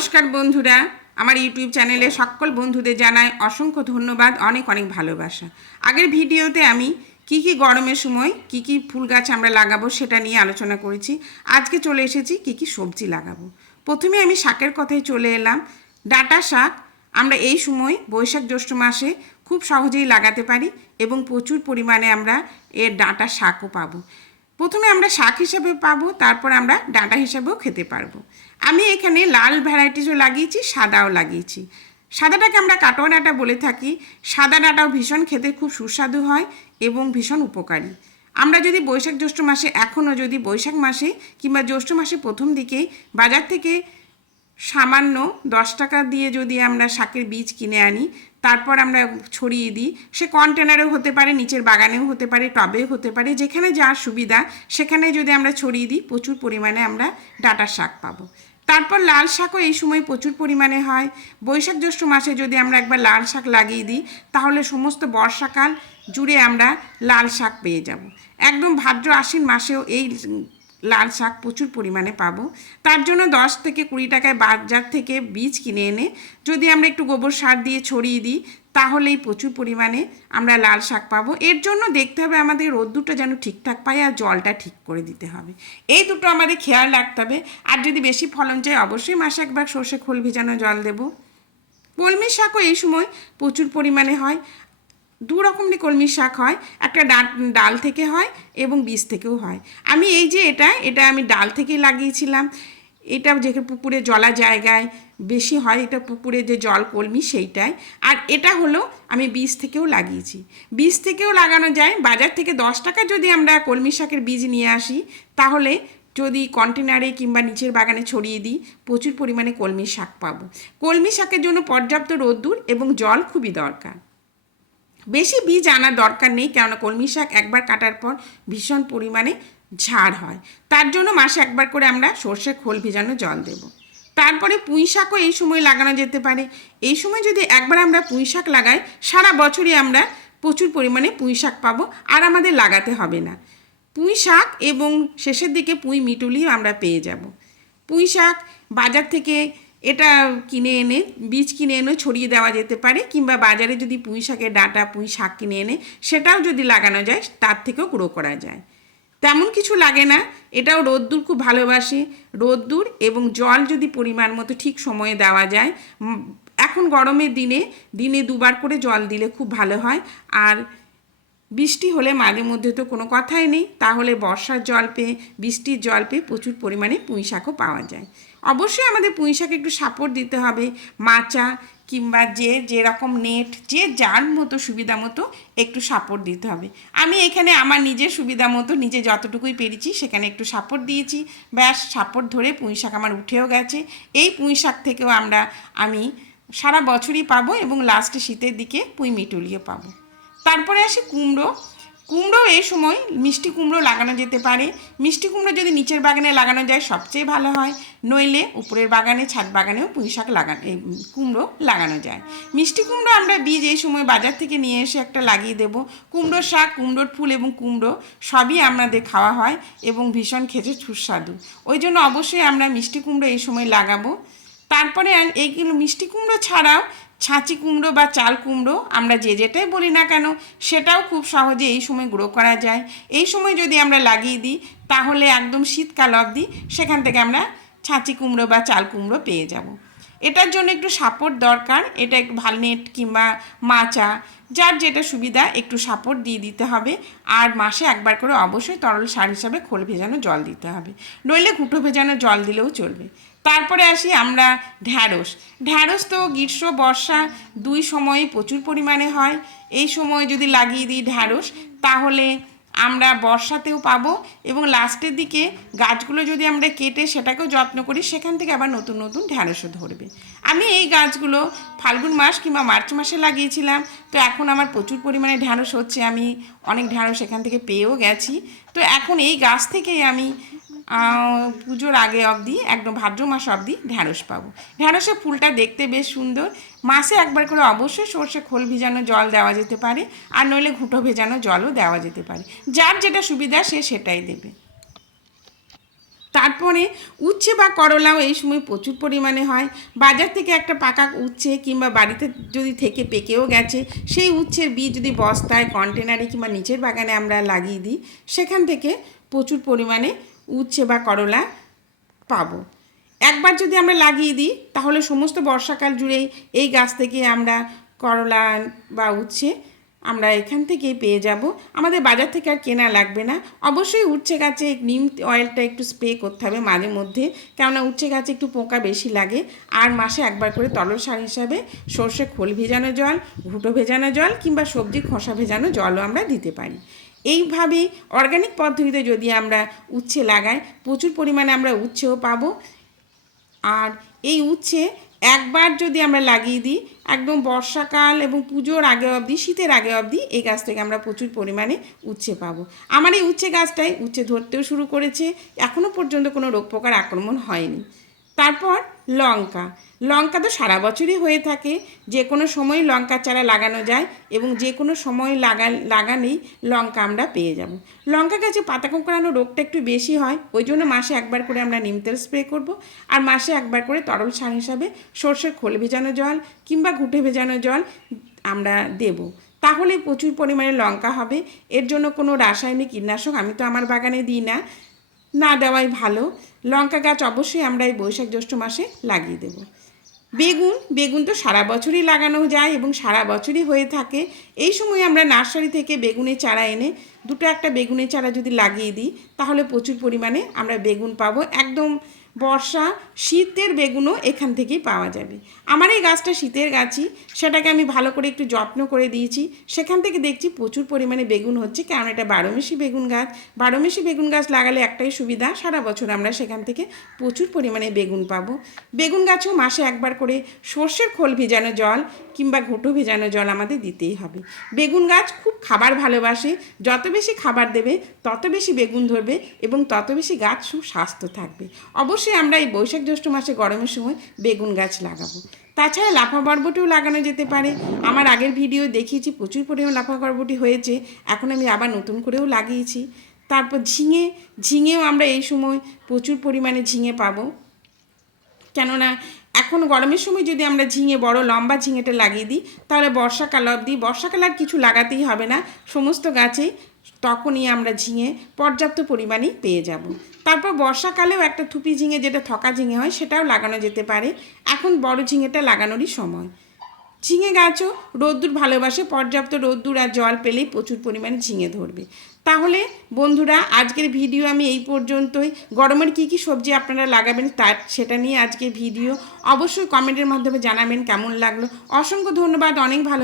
নমস্কার বন্ধুরা। আমার ইউটিউব চ্যানেলে সকল বন্ধুদের জানাই অসংখ্য ধন্যবাদ, অনেক অনেক ভালোবাসা। আগের ভিডিওতে আমি কি কি গরমের সময় কি কি ফুল গাছ আমরা লাগাবো সেটা নিয়ে আলোচনা করেছি। আজকে চলে এসেছি কি কি সবজি লাগাবো। প্রথমে আমি শাকের কথায় চলে এলাম। ডাটা শাক আমরা এই সময় বৈশাখ জ্যৈষ্ঠ মাসে খুব সহজেই লাগাতে পারি এবং প্রচুর পরিমাণে আমরা এর ডাঁটা শাকও পাবো। প্রথমে আমরা শাক হিসাবে পাবো, তারপর আমরা ডাঁটা হিসাবেও খেতে পারব। আমি এখানে লাল ভ্যারাইটিসও লাগিয়েছি, সাদাও লাগিয়েছি। সাদাটাকে আমরা কাটোয়া ডাঁটা বলে থাকি। সাদা ডাঁটাও ভীষণ খেতে খুব সুস্বাদু হয় এবং ভীষণ উপকারী। আমরা যদি বৈশাখ জ্যৈষ্ঠ মাসে, এখনও যদি বৈশাখ মাসে কিংবা জ্যৈষ্ঠ মাসে প্রথম দিকে বাজার থেকে সামান্য দশ টাকা দিয়ে যদি আমরা শাকের বীজ কিনে আনি, তারপর আমরা ছড়িয়ে দিই, সে কন্টেনারেও হতে পারে, নিচের বাগানেও হতে পারে, টবেও হতে পারে, যেখানে যার সুবিধা, সেখানে যদি আমরা ছড়িয়ে দিই, প্রচুর পরিমাণে আমরা ডাটার শাক পাবো। তারপর লাল শাকও এই সময় প্রচুর পরিমাণে হয়। বৈশাখ জ্যৈষ্ঠ মাসে যদি আমরা একবার লাল শাক লাগিয়ে দিই, তাহলে সমস্ত বর্ষাকাল জুড়ে আমরা লাল শাক পেয়ে যাব। একদম ভাদ্র আশ্বিন মাসেও এই লাল শাক প্রচুর পরিমাণে পাবো। তার জন্য দশ থেকে কুড়ি টাকায় বাজার থেকে বীজ কিনে এনে যদি আমরা একটু গোবর সার দিয়ে ছড়িয়ে দিই, তাহলেই প্রচুর পরিমাণে আমরা লাল শাক পাবো। এর জন্য দেখতে হবে আমাদের রোদ্দুরটা যেন ঠিকঠাক পায় আর জলটা ঠিক করে দিতে হবে। এই দুটো আমাদের খেয়াল রাখতে হবে। আর যদি বেশি ফলন চাই, অবশ্যই মাসে একবার সর্ষে খোল ভেজানো জল দেবো। কলমি শাকও এই সময় প্রচুর পরিমাণে হয়। দু রকমের কলমি শাক হয়, একটা ডাল ডাল থেকে হয় এবং বীজ থেকেও হয়। আমি এই যে এটা এটা আমি ডাল থেকেই লাগিয়েছিলাম। এটা যেখানে পুকুরে জলা জায়গায় বেশি হয়, এটা পুকুরে যে জল কলমি সেইটাই। আর এটা হলো আমি বীজ থেকেও লাগিয়েছি। বীজ থেকেও লাগানো যায়, বাজার থেকে দশ টাকা যদি আমরা কলমি শাকের বীজ নিয়ে আসি, তাহলে যদি কন্টেনারে কিংবা নিচের বাগানে ছড়িয়ে দিই, প্রচুর পরিমাণে কলমি শাক পাবো। কলমি শাকের জন্য পর্যাপ্ত রোদ্দুর এবং জল খুবই দরকার। বেশি বীজ আনার দরকার নেই, কেননা কলমি শাক একবার কাটার পর ভীষণ পরিমাণে ঝাড় হয়। তার জন্য মাসে একবার করে আমরা সর্ষে খোল ভেজানো জল দেব। তারপরে পুঁই শাকও এই সময় লাগানো যেতে পারে। এই সময় যদি একবার আমরা পুঁই শাক লাগাই, সারা বছরই আমরা প্রচুর পরিমাণে পুঁই শাক পাবো, আর আমাদের লাগাতে হবে না। পুঁই শাক এবং শেষের দিকে পুঁই মিটুলিও আমরা পেয়ে যাব। পুঁই শাক বাজার থেকে এটা কিনে এনে, বীজ কিনে এনে ছড়িয়ে দেওয়া যেতে পারে, কিংবা বাজারে যদি পুঁই শাকের ডাঁটা, পুঁই শাক কিনে এনে সেটাও যদি লাগানো যায়, তার থেকেও গ্রো করা যায়। তেমন কিছু লাগে না, এটাও রোদ্দুর খুব ভালোবাসে। রোদ্দুর এবং জল যদি পরিমাণ মতো ঠিক সময়ে দেওয়া যায় এখন গরমের দিনে দিনে দুবার করে জল দিলে খুব ভালো হয়। আর বৃষ্টি হলে মাঝে মধ্যে তো কোনো কথাই নেই, তাহলে বর্ষার জল পেয়ে, বৃষ্টির জল পেয়ে প্রচুর পরিমাণে পুঁই শাকও পাওয়া যায়। অবশ্যই আমাদের পুঁই শাকে একটু সাপোর্ট দিতে হবে। মাচা কিংবা যে যেরকম নেট যে যার মতো সুবিধা মতো একটু সাপোর্ট দিতে হবে। আমি এখানে আমার নিজের সুবিধা মতো নিজে যতটুকুই পেরেছি সেখানে একটু সাপোর্ট দিয়েছি। ব্যাস সাপোর্ট ধরে পুঁই শাক আমার উঠেও গেছে। এই পুঁই শাক থেকেও আমরা, আমি সারা বছরই পাবো এবং লাস্টে শীতের দিকে পুঁই মিটুলিয়ে পাবো। তারপরে আসি কুমড়ো। কুমড়ো এই সময় মিষ্টি কুমড়ো লাগানো যেতে পারে। মিষ্টি কুমড়ো যদি নিচের বাগানে লাগানো যায়, সবচেয়ে ভালো হয়। নইলে উপরের বাগানে, ছাদ বাগানেও পুঁই শাক লাগানো কুমড়ো লাগানো যায়। মিষ্টি কুমড়ো আমরা বীজ এই সময় বাজার থেকে নিয়ে এসে একটা লাগিয়ে দেব। কুমড়োর শাক, কুমড়োর ফুল এবং কুমড়ো সবই আমাদের খাওয়া হয় এবং ভীষণ খেতে সুস্বাদু। ওই জন্য অবশ্যই আমরা মিষ্টি কুমড়ো এই সময় লাগাবো। তারপরে এইগুলো মিষ্টি কুমড়ো ছাড়াও ছাঁচি কুমড়ো বা চাল কুমড়ো আমরা যে যেটাই বলি না কেন, সেটাও খুব সহজে এই সময় গ্রো করা যায়। এই সময় যদি আমরা লাগিয়ে দিই, তাহলে একদম শীতকাল অবধি সেখান থেকে আমরা ছাঁচি কুমড়ো বা চাল কুমড়ো পেয়ে যাব। এটার জন্য একটু সাপোর্ট দরকার, এটা একটু ভালো নেট কিংবা মাচা, যার যেটা সুবিধা একটু সাপোর্ট দিয়ে দিতে হবে। আর মাসে একবার করে অবশ্যই তরল সার হিসাবে খোল ভেজানো জল দিতে হবে। নইলে ঘুঁটো ভেজানো জল দিলেও চলবে। তারপরে আসি আমরা ঢ্যাঁড়স। ঢ্যাঁড়স তো গ্রীষ্ম, বর্ষা দুই সময়ে প্রচুর পরিমাণে হয়। এই সময় যদি লাগিয়ে দিই ঢ্যাঁড়স, তাহলে আমরা বর্ষাতেও পাবো এবং লাস্টের দিকে গাছগুলো যদি আমরা কেটে সেটাকেও যত্ন করি, সেখান থেকে আবার নতুন নতুন ঢ্যাঁড়সও ধরবে। আমি এই গাছগুলো ফাল্গুন মাস কিংবা মার্চ মাসে লাগিয়েছিলাম, তো এখন আমার প্রচুর পরিমাণে ঢ্যাঁড়স হচ্ছে। আমি অনেক ঢ্যাঁড়স এখান থেকে পেয়েও গেছি। তো এখন এই গাছ থেকেই আমি পুজোর আগে অবধি, একদম ভাদ্র মাস অবধি ঢ্যাঁড়স পাবো। ঢ্যাঁড়সের ফুলটা দেখতে বেশ সুন্দর। মাসে একবার করে অবশ্যই সর্ষে খোল ভিজানো জল দেওয়া যেতে পারে, আর নইলে ঘুঁটো ভেজানো জলও দেওয়া যেতে পারে। যার যেটা সুবিধা সে সেটাই দেবে। তারপরে উচ্ছে বা করলাও এই সময় প্রচুর পরিমাণে হয়। বাজার থেকে একটা পাকা উচ্ছে কিংবা বাড়িতে যদি থেকে পেকেও গেছে, সেই উচ্ছের বীজ যদি বস্তায় কন্টেনারে কিংবা নিচের বাগানে আমরা লাগিয়ে দিই, সেখান থেকে প্রচুর পরিমাণে উচ্ছে বা করলা পাবো। একবার যদি আমরা লাগিয়ে দিই, তাহলে সমস্ত বর্ষাকাল জুড়েই এই গাছ থেকে আমরা করলা বা উচ্ছে আমরা এখান থেকেই পেয়ে যাব। আমাদের বাজার থেকে আর কেনা লাগবে না। অবশ্যই উচ্ছে গাছে নিম অয়েলটা একটু স্প্রে করতে হবে মাঝে মধ্যে, কেননা উচ্ছে গাছে একটু পোকা বেশি লাগে। আর মাসে একবার করে তরল সার হিসাবে সর্ষে খোল ভেজানো জল, ঘুঁটো ভেজানো জল কিংবা সবজি খোসা ভেজানো জলও আমরা দিতে পারি। এইভাবে অর্গানিক পদ্ধতিতে যদি আমরা উচ্ছে লাগাই, প্রচুর পরিমাণে আমরা উচ্ছেও পাবো। আর এই উচ্ছে একবার যদি আমরা লাগিয়ে দিই, একদম বর্ষাকাল এবং পুজোর আগে অবধি, শীতের আগে অবধি এই গাছ থেকে আমরা প্রচুর পরিমাণে উচ্ছে পাবো। আমার এই উচ্ছে গাছটাই উচ্ছে ধরতেও শুরু করেছে এখনও পর্যন্ত কোনো রোগ পোকার আক্রমণ হয়নি। তারপর লঙ্কা। লঙ্কা তো সারা বছরই হয়ে থাকে। যে কোনো সময় লঙ্কা চারা লাগানো যায় এবং যে কোনো সময় লাগা, লাগালেই লঙ্কা আমরা পেয়ে যাব। লঙ্কা গাছে পাতা কোঁকড়ানো রোগটা একটু বেশি হয়, ওই জন্য মাসে একবার করে আমরা নিম তেল স্প্রে করব। আর মাসে একবার করে তরল সার হিসাবে সর্ষের খোল ভেজানো জল কিংবা ঘুঁটে ভেজানো জল আমরা দেব। তাহলে প্রচুর পরিমাণে লঙ্কা হবে। এর জন্য কোনো রাসায়নিক কীটনাশক আমি তো আমার বাগানে দিই না। না দেওয়াই ভালো। লঙ্কা গাছ অবশ্যই আমরা এই বৈশাখ জ্যৈষ্ঠ মাসে লাগিয়ে দেব। বেগুন বেগুন তো সারা বছরই লাগানো যায় এবং সারা বছরই হয়ে থাকে। এই সময় আমরা নার্সারি থেকে বেগুনের চারা এনে দুটো একটা বেগুনের চারা যদি লাগিয়ে দিই, তাহলে প্রচুর পরিমাণে আমরা বেগুন পাবো। একদম বর্ষা, শীতের বেগুনও এখান থেকেই পাওয়া যাবে। আমার এই গাছটা শীতের গাছই, সেটাকে আমি ভালো করে একটু যত্ন করে দিয়েছি। সেখান থেকে দেখছি প্রচুর পরিমাণে বেগুন হচ্ছে, কারণ এটা বারোমেশি বেগুন গাছ। বারোমেশি বেগুন গাছ লাগালে একটাই সুবিধা, সারা বছর আমরা সেখান থেকে প্রচুর পরিমাণে বেগুন পাবো। বেগুন গাছও মাসে একবার করে সর্ষের খোল ভেজানো জল কিংবা ঘুঁটো ভেজানো জল আমাদের দিতেই হবে। বেগুন গাছ খুব খাবার ভালোবাসে, যত বেশি খাবার দেবে, তত বেশি বেগুন ধরবে এবং তত বেশি গাছ সুস্বাস্থ্য থাকবে। অবশ্যই আমরা এই বৈশাখ জ্যৈষ্ঠ মাসে গরমের সময় বেগুন গাছ লাগাবো। তাছাড়া লাফা বরবটিও লাগানো যেতে পারে। আমার আগের ভিডিও দেখিয়েছি, প্রচুর পরিমাণ লাফা বরবটি হয়েছে। এখন আমি আবার নতুন করেও লাগিয়েছি। তারপর ঝিঙে, ঝিঙেও আমরা এই সময় প্রচুর পরিমাণে ঝিঙে পাবো। কেননা এখন গরমের সময় যদি আমরা ঝিঙে, বড় লম্বা ঝিঙেটা লাগিয়ে দিই, তাহলে বর্ষাকাল অবধি, বর্ষাকাল আর কিছু লাগাতেই হবে না। সমস্ত গাছেই তখনই আমরা ঝিঙে পর্যাপ্ত পরিমাণে পেয়ে যাব। তারপর বর্ষাকালেও একটা থুপি ঝিঙে যেটা থকা ঝিঙে হয়, সেটাও লাগানো যেতে পারে। এখন বড় ঝিঙেটা লাগানোরই সময়। ঝিঙে গাছও রোদ্দুর ভালোবাসে, পর্যাপ্ত রোদ্দুর আর জল পেলেই প্রচুর পরিমাণে ঝিঙে ধরবে। তাহলে বন্ধুরা, আজকের ভিডিও আমি এই পর্যন্তই। গরমের কী কী সবজি আপনারা লাগাবেন তার সেটা নিয়ে আজকের ভিডিও। অবশ্যই কমেন্টের মাধ্যমে জানাবেন কেমন লাগল। অসংখ্য ধন্যবাদ, অনেক ভালো